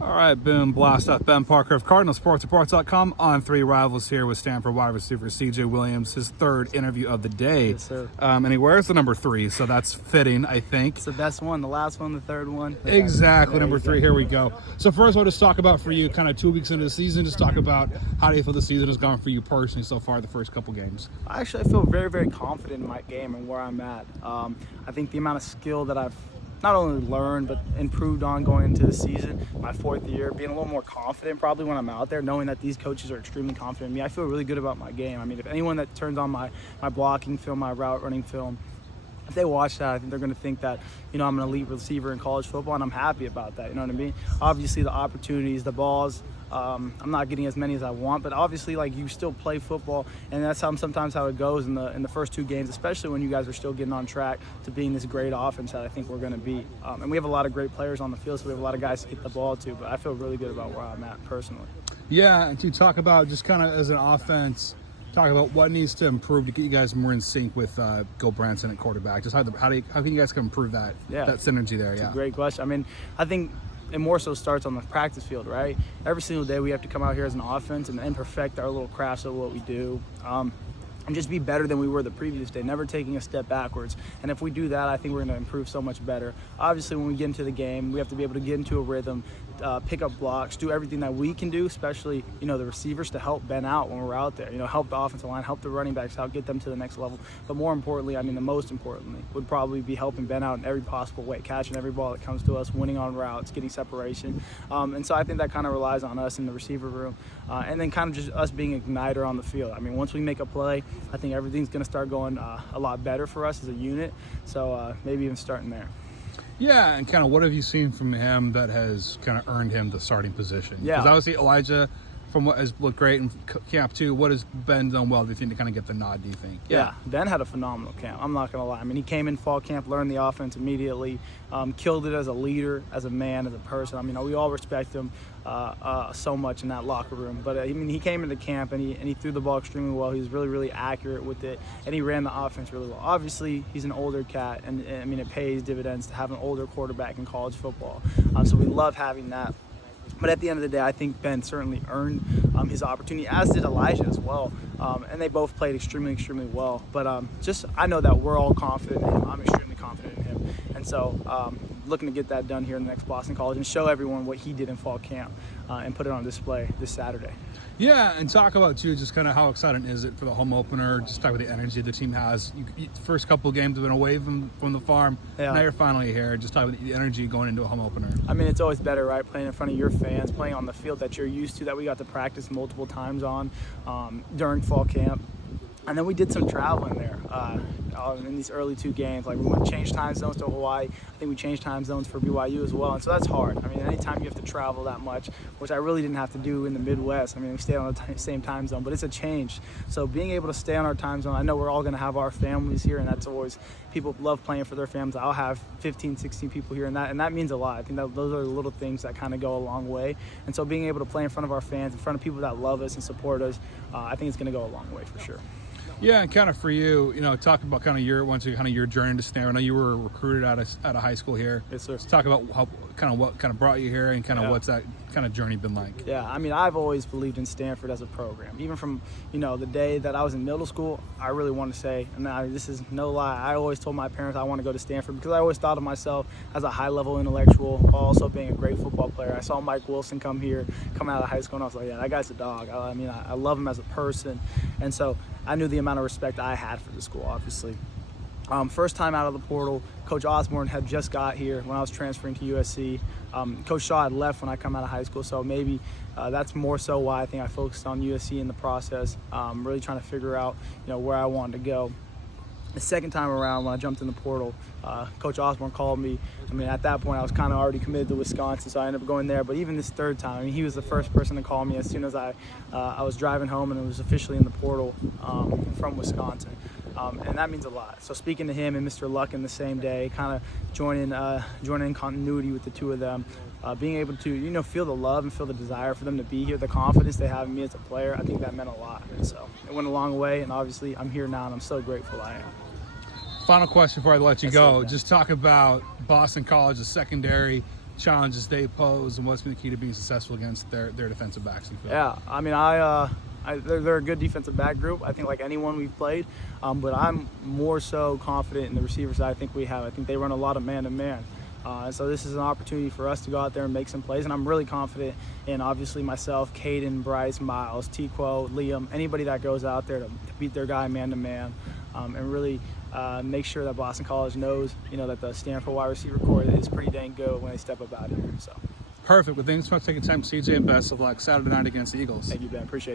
All right, boom, blast off. Ben Parker of CardinalSportsReports.com on Three Rivals here with Stanford WR CJ Williams, his third interview of the day. Yes, sir. And he wears the number 3, so that's fitting, I think. It's the best one, the last one, the third one. Exactly, number 3, here we go. So first of all, just talk about for you, kind of 2 weeks into the season, just talk about how do you feel the season has gone for you personally so far, the first couple games. Actually, I feel very, very confident in my game and where I'm at. I think the amount of skill that I've not only learned but improved on going into the season, my 4th year, being a little more confident probably when I'm out there, knowing that these coaches are extremely confident in me. I feel really good about my game. I mean, if anyone that turns on my blocking film, my route running film, if they watch that, I think they're going to think that, I'm an elite receiver in college football, and I'm happy about that, you know what I mean? Obviously, the opportunities, the balls, I'm not getting as many as I want, but obviously, you still play football, and that's sometimes how it goes in the first 2 games, especially when you guys are still getting on track to being this great offense that I think we're going to be. And we have a lot of great players on the field, so we have a lot of guys to get the ball to, but I feel really good about where I'm at personally. Yeah, and to talk about just kind of as an offense, talk about what needs to improve to get you guys more in sync with Gil Branson at quarterback. Just how can you guys improve that synergy there? It's a great question. I mean, I think it more so starts on the practice field, right? Every single day we have to come out here as an offense and perfect our little crafts of what we do. And just be better than we were the previous day, never taking a step backwards. And if we do that, I think we're going to improve so much better. Obviously, when we get into the game, we have to be able to get into a rhythm, pick up blocks, do everything that we can do, especially, the receivers to help Ben out when we're out there, help the offensive line, help the running backs out, get them to the next level. But more importantly, the most importantly would probably be helping Ben out in every possible way, catching every ball that comes to us, winning on routes, getting separation. And so I think that kind of relies on us in the receiver room. And then kind of just us being an igniter on the field. Once we make a play, I think everything's going to start going a lot better for us as a unit. So maybe even starting there. Yeah, and kind of what have you seen from him that has kind of earned him the starting position? Yeah. Because obviously Elijah, from what has looked great in camp too, what has Ben done well, do you think, to kind of get the nod, do you think? Yeah, Ben had a phenomenal camp. I'm not going to lie. He came in fall camp, learned the offense immediately, killed it as a leader, as a man, as a person. We all respect him so much in that locker room. But, he came into camp and he threw the ball extremely well. He was really, really accurate with it, and he ran the offense really well. Obviously, he's an older cat, and it pays dividends to have an older quarterback in college football. So we love having that. But at the end of the day, I think Ben certainly earned his opportunity, as did Elijah as well. And they both played extremely, extremely well. But I know that we're all confident in him. I'm extremely confident in him. And so looking to get that done here in the next Boston College and show everyone what he did in fall camp and put it on display this Saturday. Yeah, and talk about, too, just kind of how exciting is it for the home opener, just talk about the energy the team has. First couple of games have been away from the farm. Yeah. Now you're finally here. Just talk about the energy going into a home opener. It's always better, right, playing in front of your fans, playing on the field that you're used to, that we got to practice multiple times on during fall camp. And then we did some traveling there in these early 2 games. We went changed time zones to Hawaii. I think we changed time zones for BYU as well. And so that's hard. Anytime you have to travel that much, which I really didn't have to do in the Midwest. We stayed on the same time zone, but it's a change. So being able to stay on our time zone, I know we're all going to have our families here, and that's always, people love playing for their families. I'll have 15, 16 people here, and that means a lot. I think that those are the little things that kind of go a long way. And so being able to play in front of our fans, in front of people that love us and support us, I think it's going to go a long way for sure. Yeah, and kind of for you, talk about kind of your journey to Stanford. I know you were recruited out of high school here. Yes, sir. So talk about what brought you here and what's that kind of journey been like. Yeah, I've always believed in Stanford as a program. Even from, the day that I was in middle school, I really want to say, and this is no lie, I always told my parents I want to go to Stanford because I always thought of myself as a high-level intellectual, while also being a great football player. I saw Mike Wilson come out of high school, and I was like, yeah, that guy's a dog. I love him as a person. And so I knew the amount of respect I had for the school, obviously. First time out of the portal, Coach Osborne had just got here when I was transferring to USC. Coach Shaw had left when I come out of high school, so maybe that's more so why I think I focused on USC in the process, really trying to figure out where I wanted to go. The second time around, when I jumped in the portal, Coach Osborne called me. At that point, I was kind of already committed to Wisconsin, so I ended up going there. But even this third time, he was the first person to call me as soon as I was driving home and it was officially in the portal from Wisconsin. And that means a lot. So speaking to him and Mr. Luckin the same day, kind of joining in continuity with the two of them, being able to feel the love and feel the desire for them to be here, the confidence they have in me as a player, I think that meant a lot. And so it went a long way, and obviously I'm here now, and I'm so grateful I am. Final question before I let you go. Just talk about Boston College, the secondary, challenges they pose and what's been the key to being successful against their defensive backs? You feel? Yeah, I mean, they're a good defensive back group. I think like anyone we've played, but I'm more so confident in the receiver side. I think we have. I think they run a lot of man-to-man. So this is an opportunity for us to go out there and make some plays, and I'm really confident in obviously myself, Caden, Bryce, Miles, Tiquo, Liam, anybody that goes out there to beat their guy man-to-man, and really make sure that Boston College knows, that the Stanford wide receiver core is pretty dang good when they step up out here. So Perfect. Well, thanks for taking time, CJ, and best of luck Saturday night against the Eagles. thank you, Ben. Appreciate it.